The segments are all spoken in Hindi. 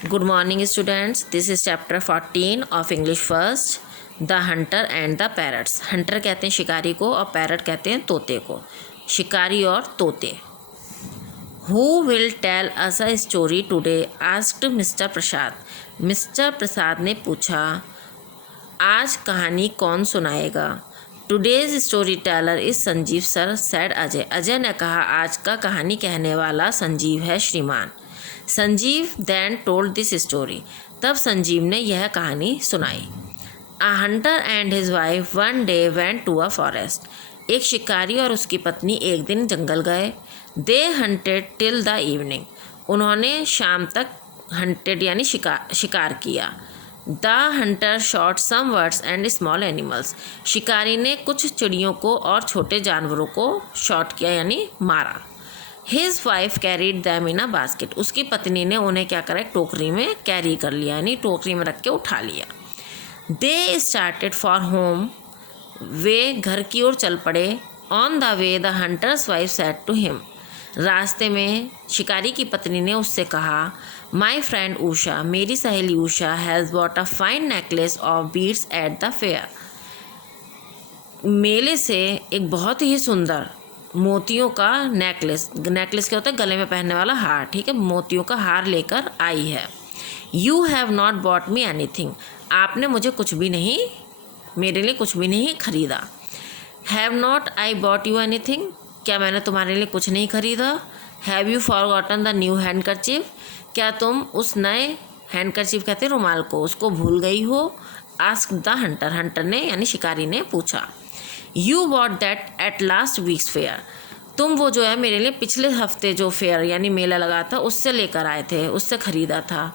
Good morning, students. This is chapter 14 of English First, The Hunter and the Parrots. Hunter कहते हैं शिकारी को और पैरट कहते हैं तोते को. शिकारी और तोते. Who will tell us a story today? asked Mr. Prasad. Mister प्रसाद ने पूछा, आज कहानी कौन सुनाएगा? Today's story teller is Sanjeev sir, said Ajay. Ajay ने कहा, आज का कहानी कहने वाला संजीव है श्रीमान. Sanjeev then told this story. तब संजीव ने यह कहानी सुनाई. A hunter and his wife one day went to a forest. एक शिकारी और उसकी पत्नी एक दिन जंगल गए. They hunted till the evening. उन्होंने शाम तक hunted यानी शिकार किया. The hunter shot some birds and small animals. शिकारी ने कुछ चिड़ियों को और छोटे जानवरों को शॉट किया यानी मारा. His wife carried them in a basket. उसकी पत्नी ने उन्हें क्या करा, टोकरी में कैरी कर लिया यानी टोकरी में रख के उठा लिया. They started for home. वे घर की ओर चल पड़े. On the way the hunter's wife said to him. रास्ते में शिकारी की पत्नी ने उससे कहा, My friend उषा, मेरी सहेली Usha has bought a fine necklace of beads at the fair. मेले से एक बहुत ही सुंदर मोतियों का नेकलेस क्या होता है, गले में पहनने वाला हार, ठीक है, मोतियों का हार लेकर आई है. You have not bought me anything. आपने मुझे कुछ भी नहीं, मेरे लिए कुछ भी नहीं खरीदा. Have not I bought you anything. क्या मैंने तुम्हारे लिए कुछ नहीं खरीदा. Have you forgotten the new handkerchief. क्या तुम उस नए हैंडकरचीफ कहते हैं रुमाल को, उसको भूल गई हो. Ask the Hunter. हंटर ने यानी शिकारी ने पूछा. You bought that at last weeks fair. तुम वो जो है मेरे लिए पिछले हफ्ते जो फेयर यानी मेला लगा था उससे लेकर आए थे, उससे ख़रीदा था.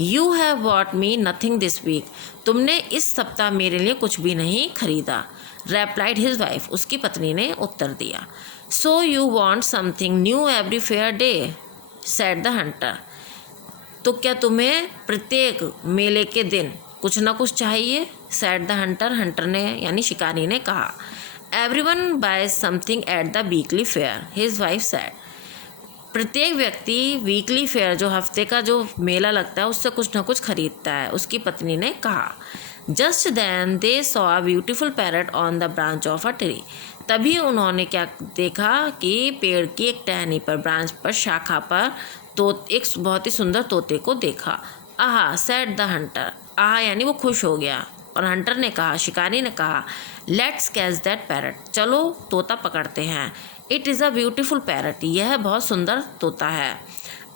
You have bought me nothing this week. तुमने इस सप्ताह मेरे लिए कुछ भी नहीं खरीदा. Replied his wife. उसकी पत्नी ने उत्तर दिया. So you want something new every fair day, said the hunter. तो क्या तुम्हें प्रत्येक मेले के दिन कुछ ना कुछ चाहिए, सेड द हंटर. हंटर ने यानी शिकारी ने कहा. Everyone buys something at the weekly fair, his wife said. प्रत्येक व्यक्ति वीकली फेयर जो हफ्ते का जो मेला लगता है उससे कुछ ना कुछ खरीदता है, उसकी पत्नी ने कहा. Just then they saw a beautiful parrot on the branch of a tree. तभी उन्होंने क्या देखा कि पेड़ की एक टहनी पर, ब्रांच पर, शाखा पर तो एक बहुत ही सुंदर तोते को देखा. आहा, said the hunter. आहा यानी वो खुश हो गया. और हंटर ने कहा, शिकारी ने कहा, लेट्स कैच दैट पैरट. चलो तोता पकड़ते हैं. It is a beautiful parrot. यह बहुत सुंदर तोता है.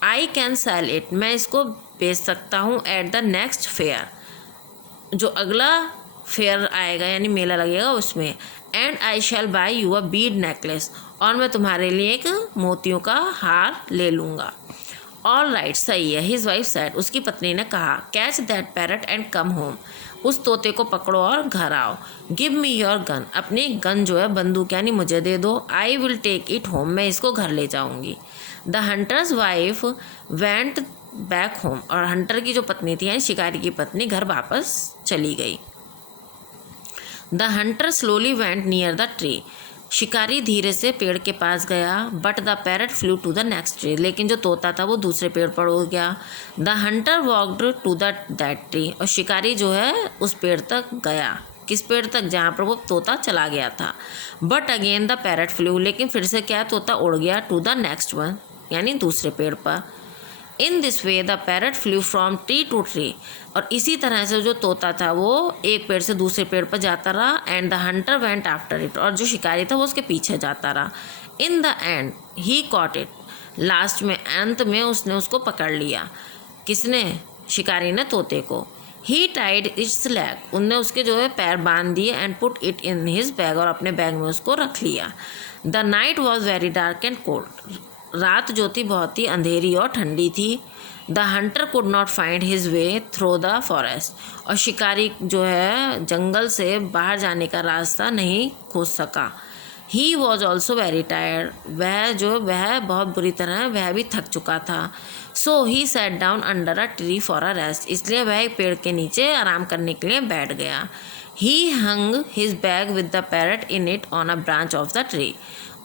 I can sell it. मैं इसको बेच सकता हूँ. At the next fair. जो अगला फेयर आएगा यानी मेला लगेगा उसमें. And I shall buy you a bead necklace. और मैं तुम्हारे लिए एक मोतियों का हार ले लूँगा. ऑल राइट, सही है. His wife said. उसकी पत्नी ने कहा. Catch that parrot and come home. उस तोते को पकड़ो और घर आओ. Give me your gun. अपनी गन जो है बंदूक यानी मुझे दे दो. I will take it home. मैं इसको घर ले जाऊंगी. The hunter's wife went back home. और हंटर की जो पत्नी थी यानी शिकारी की पत्नी घर वापस चली गई. The hunter slowly went near the tree. शिकारी धीरे से पेड़ के पास गया. But the parrot flew to the next tree. लेकिन जो तोता था वो दूसरे पेड़ पर उड़ गया. The hunter walked to that tree. और शिकारी जो है उस पेड़ तक गया. किस पेड़ तक, जहाँ पर वो तोता चला गया था. But again the parrot flu. लेकिन फिर से क्या, तोता उड़ गया. टू द नेक्स्ट वन यानी दूसरे पेड़ पर. In this way the parrot flew from tree to tree. और इसी तरह से जो तोता था वो एक पेड़ से दूसरे पेड़ पर जाता रहा. And the hunter went after it. और जो शिकारी था वो उसके पीछे जाता रहा. In the end he caught it. Last में, अंत में उसने उसको पकड़ लिया. किसने, शिकारी ने तोते को. ही टाइड इट्स लेग. उनने उसके जो है पैर बांध दिए. And put it in his bag. और अपने बैग में उसको रख लिया. The night was very dark and cold. रात जो थी बहुत ही अंधेरी और ठंडी थी. The Hunter could not find his way through the forest. और शिकारी जो है जंगल से बाहर जाने का रास्ता नहीं खोज सका. He was also very tired. वह बहुत बुरी तरह वह भी थक चुका था. So he sat down under a tree for a rest. इसलिए वह एक पेड़ के नीचे आराम करने के लिए बैठ गया. He hung his bag with the parrot in it on a branch of the tree.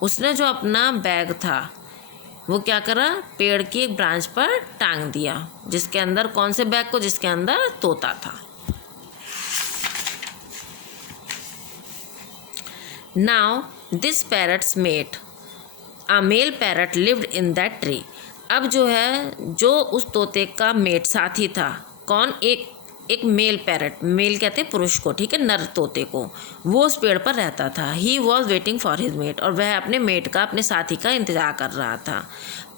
उसने जो अपना बैग था वो क्या करा, पेड़ की एक ब्रांच पर टांग दिया, जिसके अंदर, कौन से बैग को, जिसके अंदर तोता था। Now this parrot's mate a male parrot lived in that tree. अब जो है, जो उस तोते का मेट, साथी था, कौन, एक मेल पैरट, मेल कहते हैं पुरुष को, ठीक है, नर तोते को, वो उस पेड़ पर रहता था। He was waiting for his met, और वह अपने मेट का, अपने साथी का इंतजार कर रहा था।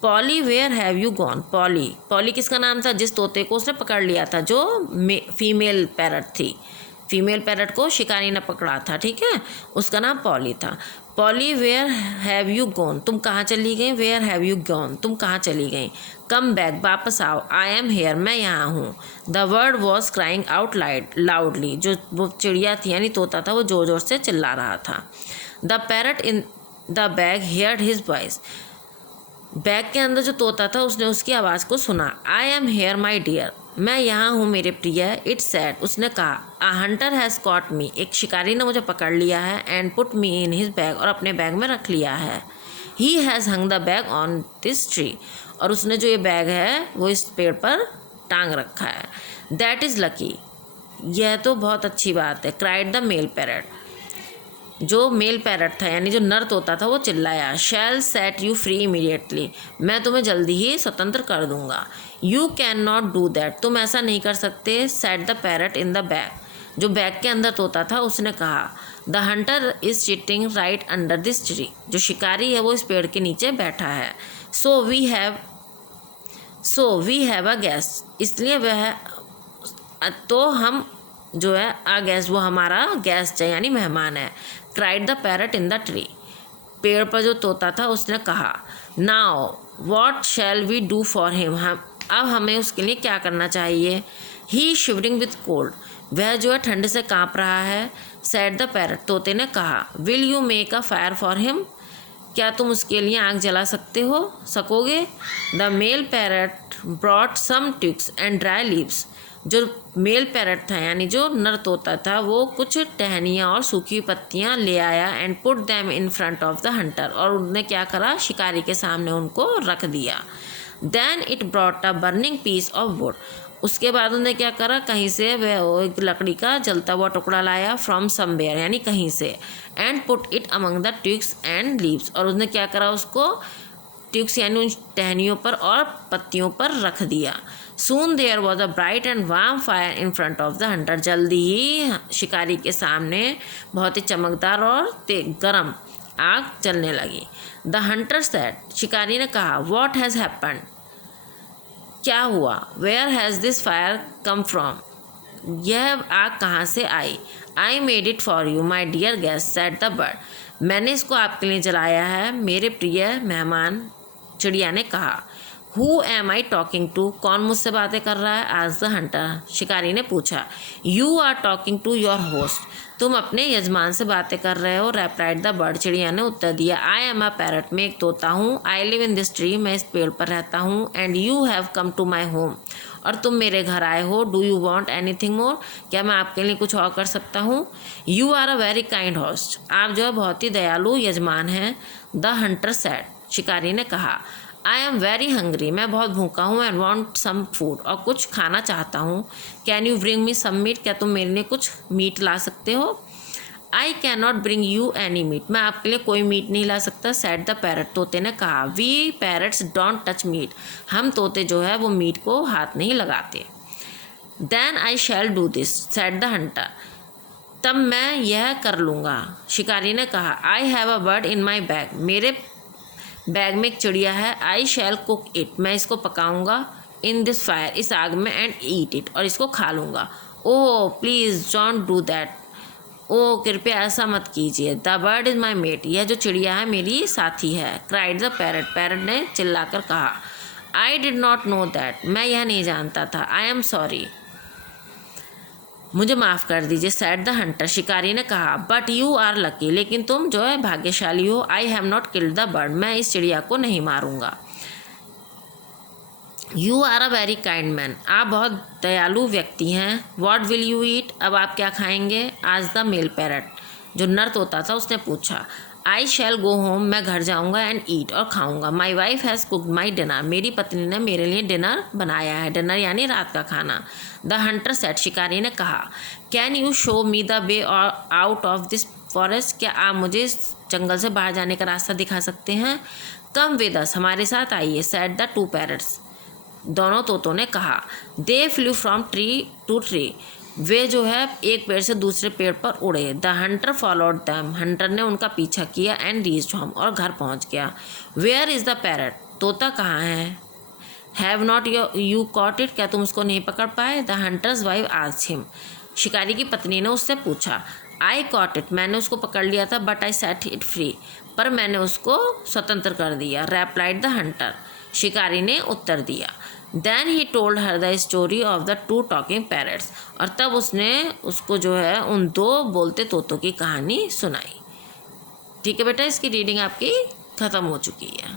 Polly where have you gone. Polly, Polly किसका नाम था, जिस तोते को उसने पकड़ लिया था, जो फीमेल पैरट थी। फीमेल पैरट को शिकारी ने पकड़ा था, ठीक है, उसका नाम पॉली था। Polly where have you gone, तुम कहाँ चली गई। वेयर हैव यू गॉन, तुम कहाँ चली गई। कम बैक, वापस आओ। आई एम हेयर, मैं यहाँ हूँ। The bird was crying out loudly, जो वो चिड़िया थी यानी तोता था, वो जोर जोर से चिल्ला रहा था। The parrot in the bag heard his voice, bag के अंदर जो तोता था उसने उसकी आवाज़ को सुना। I am here my dear, मैं यहाँ हूँ मेरे प्रिय। इट्स सैड, उसने कहा। A hunter has caught me, एक शिकारी ने मुझे पकड़ लिया है। And put me in his bag, और अपने बैग में रख लिया है। He has hung the bag on this tree, और उसने जो ये बैग है वो इस पेड़ पर टांग रखा है। दैट इज़ लकी, यह तो बहुत अच्छी बात है। क्राइड द मेल पैरट, जो मेल पैरट था यानी जो नर तोता था, वो चिल्लाया। शैल सेट यू फ्री इमीडिएटली, मैं तुम्हें जल्दी ही स्वतंत्र कर दूंगा। You can not do that, तुम ऐसा नहीं कर सकते। Set the parrot in the bag, जो बैग के अंदर तोता था उसने कहा। The Hunter is sitting right under this tree, जो शिकारी है वो इस पेड़ के नीचे बैठा है। So we have a guest, इसलिए वह, तो हम जो है, आ गेस्ट, वो हमारा गेस्ट है यानी मेहमान है। Cried the parrot in the tree, पेड़ पर जो तोता था उसने कहा। Now what shall we do for him, हम अब हमें उसके लिए क्या करना चाहिए। ही शिवरिंग विथ कोल्ड, वह जो है ठंड से काँप रहा है। सेड द पैरट, तोते ने कहा। Will you make a fire for him, क्या तुम उसके लिए आग जला सकोगे। The male parrot brought some twigs and dry leaves, जो मेल पैरट था यानी जो नर तोता था, वो कुछ टहनियाँ और सूखी पत्तियाँ ले आया। And put them in front of the Hunter, और उन्होंने क्या करा, शिकारी के सामने उनको रख दिया। Then it brought a burning piece of wood, उसके बाद उन्होंने क्या करा, कहीं से वह एक लकड़ी का जलता हुआ टुकड़ा लाया। फ्रॉम समवेयर यानी कहीं से। And put it among the twigs and leaves, और उसने क्या करा, उसको ट्विग्स यानी उन टहनियों पर और पत्तियों पर रख दिया। Soon there was a bright and warm fire in front of the hunter, जल्दी ही शिकारी के सामने बहुत ही चमकदार और गर्म आग जलने लगी। द हंटर सेड, शिकारी ने कहा। व्हाट हैज़ हैपेंड, क्या हुआ। Where has this fire come from, यह आग कहाँ से आई। I made it for you my dear guest, said the bird, मैंने इसको आपके लिए जलाया है मेरे प्रिय मेहमान, चिड़िया ने कहा। Who am I talking to, कौन मुझसे बातें कर रहा है। आज द हंटर, शिकारी ने पूछा। You are talking to your host, तुम अपने यजमान से बातें कर रहे हो। रेप्लाइड द बर्ड, चिड़िया ने उत्तर दिया। आई एम अ पैरट, मैं एक तोता हूँ। I live in this tree, मैं इस पेड़ पर रहता हूँ। And you have come to my home, और तुम मेरे घर आए हो। Do you want anything more, क्या मैं आपके लिए कुछ और कर सकता हूँ। You are a very kind host, आप जो है बहुत ही दयालु यजमान हैं। द हंटर सेड, शिकारी ने कहा। आई एम वेरी हंग्री, मैं बहुत भूखा हूँ। एंड वॉन्ट सम फूड, और कुछ खाना चाहता हूँ। Can you bring me some meat, क्या तुम मेरे लिए कुछ मीट ला सकते हो। I can not bring you any meat, मैं आपके लिए कोई मीट नहीं ला सकता। सेड द पैरट, तोते ने कहा। We parrots don't touch meat, हम तोते जो है वो मीट को हाथ नहीं लगाते। Then I shall do this, said the hunter, तब मैं यह कर लूँगा, शिकारी ने कहा। I have a bird in my bag, मेरे बैग में एक चिड़िया है। आई शैल कुक इट, मैं इसको पकाऊंगा। इन दिस फायर, इस आग में। एंड ईट इट, और इसको खा लूँगा। Oh please don't do that, ओह कृपया ऐसा मत कीजिए। The bird is my mate, यह जो चिड़िया है मेरी साथी है। क्राइड द पैरट, पैरट ने चिल्लाकर कहा। I did not know that, मैं यह नहीं जानता था। आई एम सॉरी, मुझे माफ़ कर दीजिए। सेड द हंटर, शिकारी ने कहा। बट यू आर लकी, लेकिन तुम जो है भाग्यशाली हो। I have not killed the bird, मैं इस चिड़िया को नहीं मारूंगा। You are a very kind man, आप बहुत दयालु व्यक्ति हैं। वॉट विल यू ईट, अब आप क्या खाएंगे। आज द मेल पैरट, जो नर तोता था, उसने पूछा। आई शैल गो होम, मैं घर जाऊंगा, एंड ईट, और खाऊंगा। My wife has cooked my dinner, मेरी पत्नी ने मेरे लिए डिनर बनाया है। डिनर यानी रात का खाना। द हंटर सेड, शिकारी ने कहा, can you show me the way out of this forest, क्या आप मुझे इस जंगल से बाहर जाने का रास्ता दिखा सकते हैं। कम विद अस, हमारे साथ आइए, सेड द टू पैरट्स, दोनों तोतों ने कहा। They flew from tree to tree, वे जो है एक पेड़ से दूसरे पेड़ पर उड़े। The hunter followed them, hunter ने उनका पीछा किया, एंड रीच्ड होम, और घर पहुंच गया। वेयर इज़ द पैरट, तोता कहाँ है। Have not you cot it, क्या तुम उसको नहीं पकड़ पाए। The hunter's wife asked him, शिकारी की पत्नी ने उससे पूछा। आई कॉट इट, मैंने उसको पकड़ लिया था, but I set it free, पर मैंने उसको स्वतंत्र कर दिया। रेप्लाइड द हंटर, शिकारी ने उत्तर दिया। Then he told her the story of the two talking parrots, और तब उसने उसको जो है उन दो बोलते तोतों की कहानी सुनाई। ठीक है बेटा, इसकी रीडिंग आपकी ख़त्म हो चुकी है।